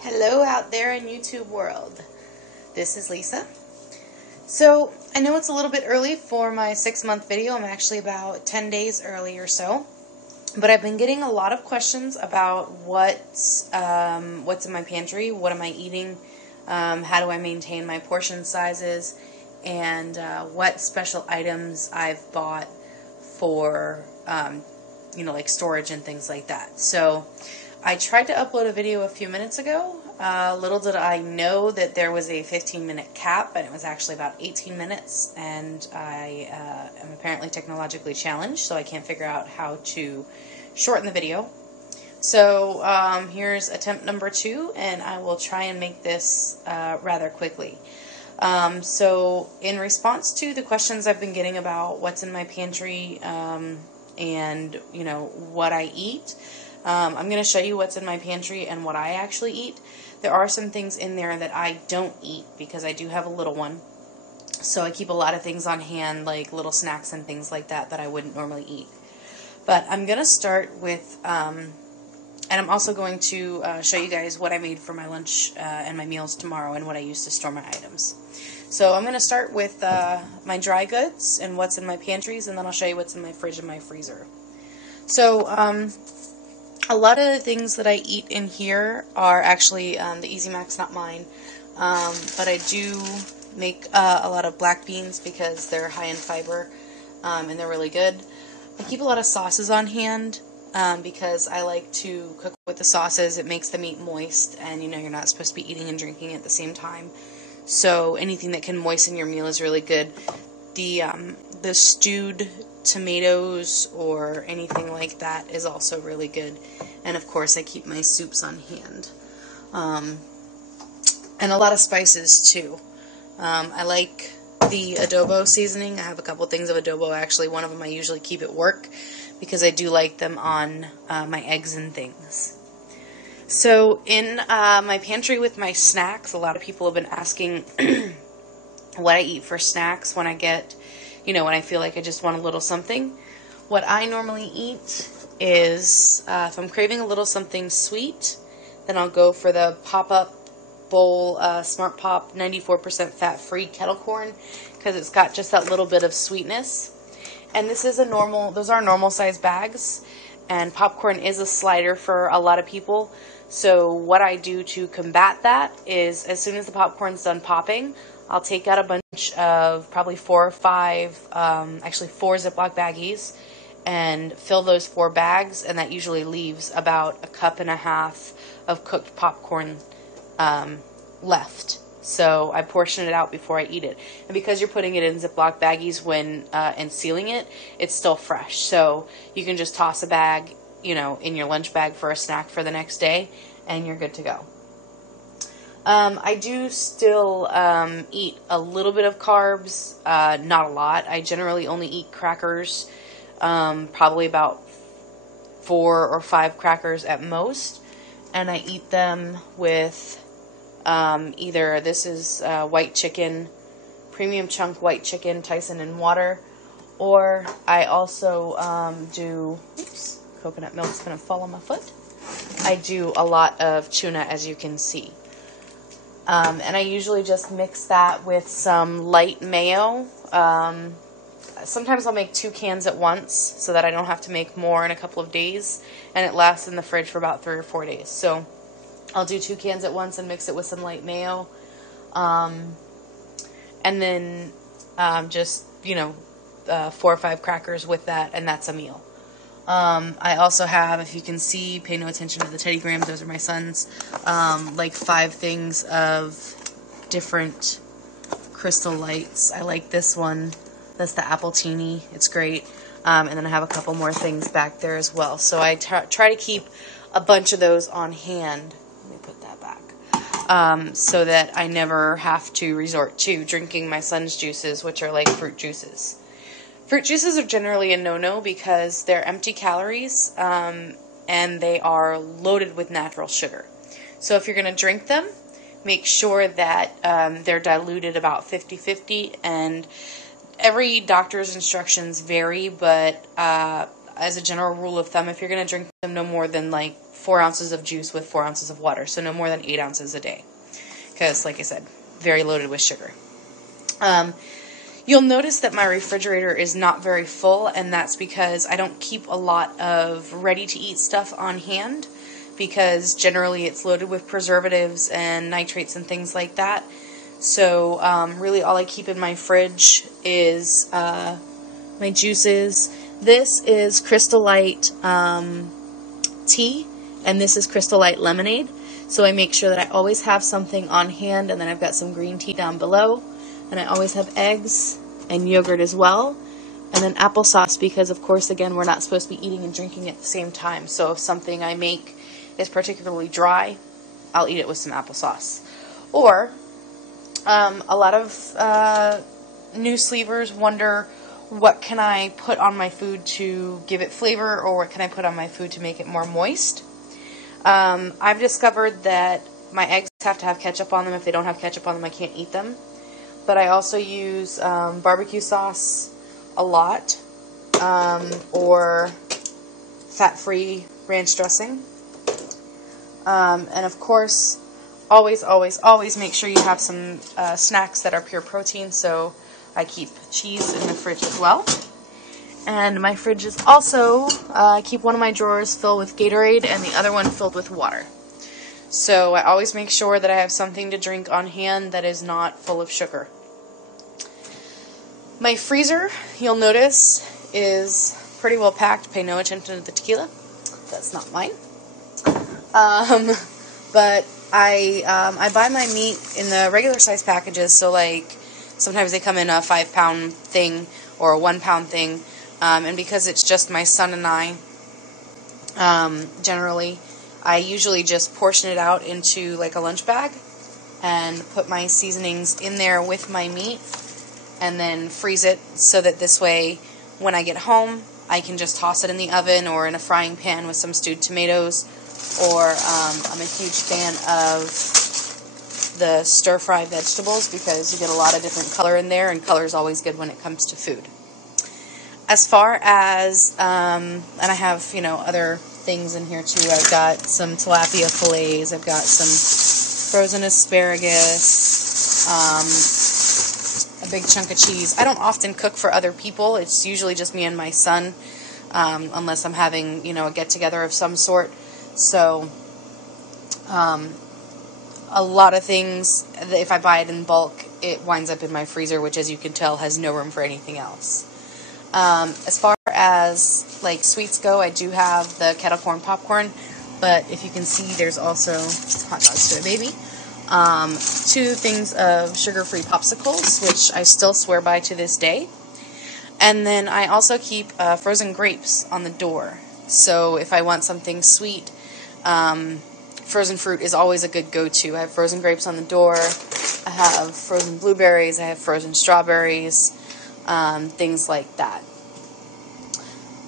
Hello out there in YouTube world. This is Lisa. So, I know it's a little bit early for my 6-month video. I'm actually about 10 days early or so. But I've been getting a lot of questions about what's in my pantry, what am I eating, how do I maintain my portion sizes, and what special items I've bought for, like storage and things like that. So, I tried to upload a video a few minutes ago. Little did I know that there was a 15-minute cap, and it was actually about 18 minutes, and I am apparently technologically challenged, so I can't figure out how to shorten the video. So here's attempt number 2, and I will try and make this rather quickly. So in response to the questions I've been getting about what's in my pantry and, what I eat, I'm going to show you what's in my pantry and what I actually eat. There are some things in there that I don't eat because I do have a little one. So I keep a lot of things on hand, like little snacks and things like that I wouldn't normally eat. But I'm going to start with, and I'm also going to show you guys what I made for my lunch and my meals tomorrow and what I use to store my items. So I'm going to start with my dry goods and what's in my pantries, and then I'll show you what's in my fridge and my freezer. So, a lot of the things that I eat in here are actually the Easy Macs, not mine. But I do make a lot of black beans because they're high in fiber and they're really good. I keep a lot of sauces on hand because I like to cook with the sauces. It makes the meat moist, and you're not supposed to be eating and drinking at the same time. So anything that can moisten your meal is really good. The stewed tomatoes or anything like that is also really good. And of course I keep my soups on hand. And a lot of spices too. I like the adobo seasoning. I have a couple things of adobo actually. One of them I usually keep at work because I do like them on my eggs and things. So in my pantry with my snacks, a lot of people have been asking what I eat for snacks when I get, when I feel like I just want a little something. What I normally eat is, if I'm craving a little something sweet, then I'll go for the Pop-Up Bowl Smart Pop 94% fat-free kettle corn, because it's got just that little bit of sweetness. And this is those are normal size bags, and popcorn is a slider for a lot of people. So what I do to combat that is, as soon as the popcorn's done popping, I'll take out a bunch of probably 4 or 5, actually 4 Ziploc baggies, and fill those 4 bags, and that usually leaves about 1.5 cups of cooked popcorn left. So I portion it out before I eat it. And because you're putting it in Ziploc baggies and sealing it, it's still fresh. So you can just toss a bag, in your lunch bag for a snack for the next day, and you're good to go. I do still eat a little bit of carbs, not a lot. I generally only eat crackers, probably about 4 or 5 crackers at most, and I eat them with either, this is white chicken, premium chunk white chicken, Tyson and water, or I also do, coconut milk's going to fall on my foot. I do a lot of tuna, as you can see. And I usually just mix that with some light mayo. Sometimes I'll make 2 cans at once so that I don't have to make more in a couple of days, and it lasts in the fridge for about 3 or 4 days. So I'll do 2 cans at once and mix it with some light mayo. And then just, 4 or 5 crackers with that, and that's a meal. I also have, if you can see, pay no attention to the Teddy Grahams, those are my sons, like 5 things of different crystal lights. I like this one. That's the Apple Teeny. It's great. And then I have a couple more things back there as well. So I try to keep a bunch of those on hand. Let me put that back. So that I never have to resort to drinking my son's juices, which are like fruit juices. Fruit juices are generally a no-no because they're empty calories, and they are loaded with natural sugar. So if you're going to drink them, make sure that they're diluted about 50-50, and every doctor's instructions vary, but as a general rule of thumb, if you're going to drink them, no more than like 4 ounces of juice with 4 ounces of water, so no more than 8 ounces a day, because, like I said, very loaded with sugar. You'll notice that my refrigerator is not very full, and that's because I don't keep a lot of ready-to-eat stuff on hand, because generally it's loaded with preservatives and nitrates and things like that. So really all I keep in my fridge is my juices. This is Crystal Light tea, and this is Crystal Light lemonade. So I make sure that I always have something on hand, and then I've got some green tea down below. And I always have eggs and yogurt as well. And then applesauce, because of course, again, we're not supposed to be eating and drinking at the same time. So if something I make is particularly dry, I'll eat it with some applesauce. Or a lot of new sleevers wonder, what can I put on my food to give it flavor, or what can I put on my food to make it more moist? I've discovered that my eggs have to have ketchup on them. If they don't have ketchup on them, I can't eat them. But I also use barbecue sauce a lot, or fat-free ranch dressing. And of course, always make sure you have some snacks that are pure protein, so I keep cheese in the fridge as well. And my fridge is also, I keep one of my drawers filled with Gatorade and the other one filled with water. So I always make sure that I have something to drink on hand that is not full of sugar. My freezer, you'll notice, is pretty well packed. Pay no attention to the tequila. That's not mine. But I buy my meat in the regular size packages, so like sometimes they come in a 5-pound thing or a 1-pound thing, and because it's just my son and I, generally, I usually just portion it out into like a lunch bag and put my seasonings in there with my meat and then freeze it so that this way when I get home I can just toss it in the oven or in a frying pan with some stewed tomatoes. Or I'm a huge fan of the stir-fry vegetables because you get a lot of different color in there, and color is always good when it comes to food. As far as, and I have, other things in here too. I've got some tilapia fillets. I've got some frozen asparagus, a big chunk of cheese. I don't often cook for other people. It's usually just me and my son, unless I'm having, a get-together of some sort. So, a lot of things, if I buy it in bulk, it winds up in my freezer, which, as you can tell, has no room for anything else. As far as, like, sweets go, I do have the kettle corn popcorn, but if you can see, there's also hot dogs to a baby. 2 things of sugar-free popsicles, which I still swear by to this day. And then I also keep frozen grapes on the door. So if I want something sweet, frozen fruit is always a good go-to. I have frozen grapes on the door. I have frozen blueberries. I have frozen strawberries, things like that.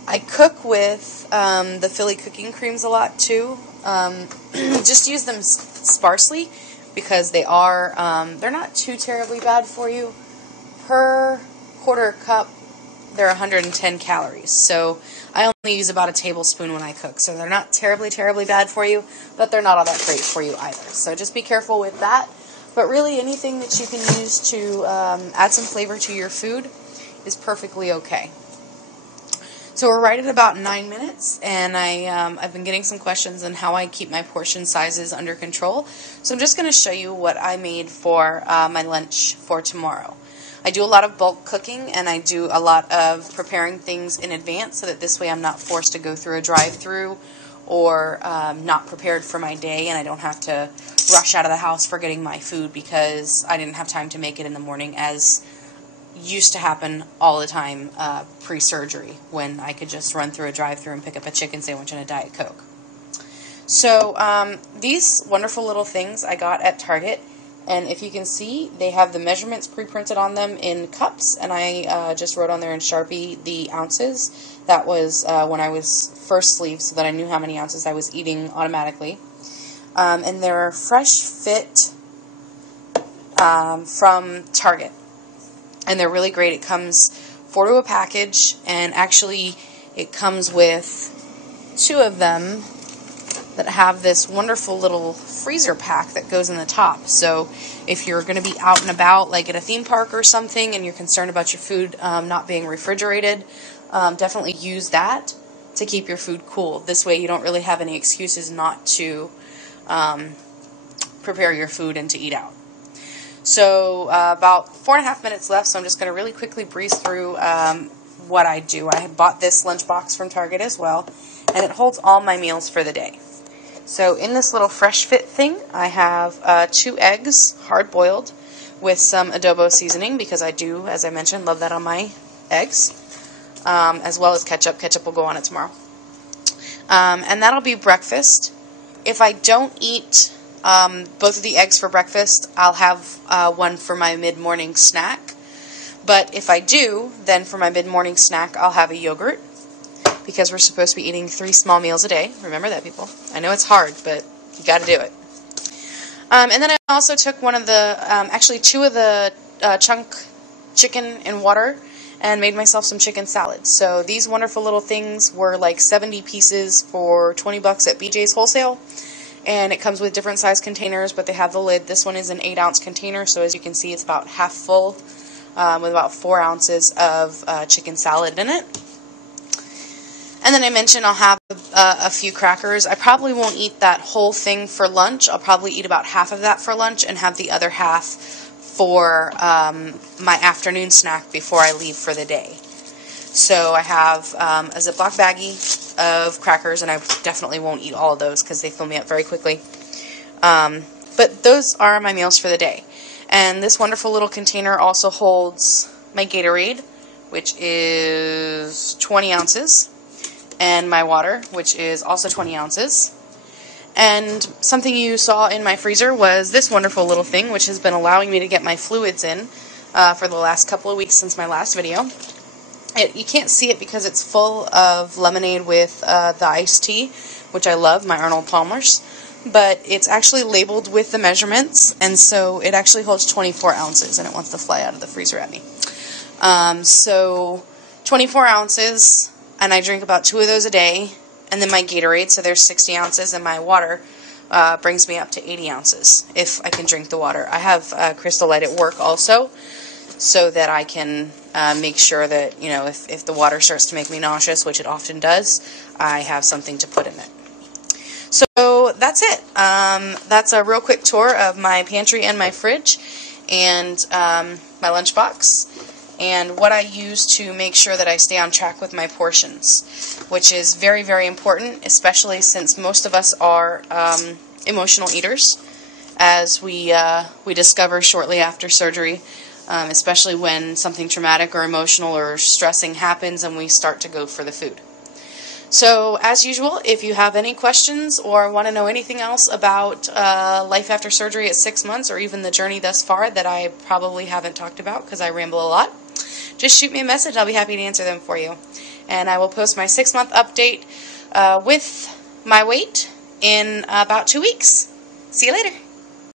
I cook with the Philly cooking creams a lot too. Just use them sparsely because they are they're not too terribly bad for you. Per quarter cup, they're 110 calories. So I only use about a tablespoon when I cook. So they're not terribly bad for you, but they're not all that great for you either. So just be careful with that. But really anything that you can use to add some flavor to your food is perfectly okay. So we're right at about 9 minutes, and I've been getting some questions on how I keep my portion sizes under control. So I'm just going to show you what I made for my lunch for tomorrow. I do a lot of bulk cooking, and I do a lot of preparing things in advance so that this way I'm not forced to go through a drive-thru or not prepared for my day, and I don't have to rush out of the house for getting my food because I didn't have time to make it in the morning, as used to happen all the time pre-surgery when I could just run through a drive-thru and pick up a chicken sandwich and a Diet Coke. So these wonderful little things I got at Target. And if you can see, they have the measurements pre-printed on them in cups, and I just wrote on there in Sharpie the ounces. That was when I was first sleeved, so that I knew how many ounces I was eating automatically. And they're Fresh Fit from Target. And they're really great. It comes 4 to a package, and actually it comes with 2 of them. that have this wonderful little freezer pack that goes in the top. So if you're going to be out and about, like at a theme park or something, and you're concerned about your food not being refrigerated, definitely use that to keep your food cool. This way you don't really have any excuses not to prepare your food and to eat out. So about 4.5 minutes left, so I'm just going to really quickly breeze through what I do. I bought this lunchbox from Target as well, and it holds all my meals for the day. So in this little Fresh Fit thing, I have 2 eggs, hard-boiled, with some adobo seasoning, because I do, as I mentioned, love that on my eggs, as well as ketchup. Ketchup will go on it tomorrow. And that'll be breakfast. If I don't eat both of the eggs for breakfast, I'll have one for my mid-morning snack. But if I do, then for my mid-morning snack, I'll have a yogurt, because we're supposed to be eating 3 small meals a day. Remember that, people. I know it's hard, but you got to do it. And then I also took one of the, actually 2 of the chunk chicken in water and made myself some chicken salad. So these wonderful little things were like 70 pieces for $20 at BJ's Wholesale. And it comes with different size containers, but they have the lid. This one is an 8-ounce container, so as you can see, it's about half full, with about 4 ounces of chicken salad in it. And then I mentioned I'll have a few crackers. I probably won't eat that whole thing for lunch. I'll probably eat about half of that for lunch and have the other half for my afternoon snack before I leave for the day. So I have a Ziploc baggie of crackers, and I definitely won't eat all of those because they fill me up very quickly. But those are my meals for the day. And this wonderful little container also holds my Gatorade, which is 20 ounces, and my water, which is also 20 ounces. And something you saw in my freezer was this wonderful little thing, which has been allowing me to get my fluids in for the last couple of weeks since my last video. You can't see it because it's full of lemonade with the iced tea, which I love, my Arnold Palmer's. But it's actually labeled with the measurements, and so it actually holds 24 ounces, and it wants to fly out of the freezer at me. So 24 ounces, and I drink about 2 of those a day, and then my Gatorade, so there's 60 ounces, and my water brings me up to 80 ounces, if I can drink the water. I have Crystal Light at work also, so that I can make sure that, you know, if the water starts to make me nauseous, which it often does, I have something to put in it. So that's it. That's a real quick tour of my pantry and my fridge and my lunchbox, and what I use to make sure that I stay on track with my portions, which is very, very important, especially since most of us are emotional eaters, as we discover shortly after surgery, especially when something traumatic or emotional or stressing happens and we start to go for the food. So, as usual, if you have any questions or want to know anything else about life after surgery at 6 months, or even the journey thus far that I probably haven't talked about because I ramble a lot, just shoot me a message. I'll be happy to answer them for you. And I will post my 6-month update with my weight in about 2 weeks. See you later.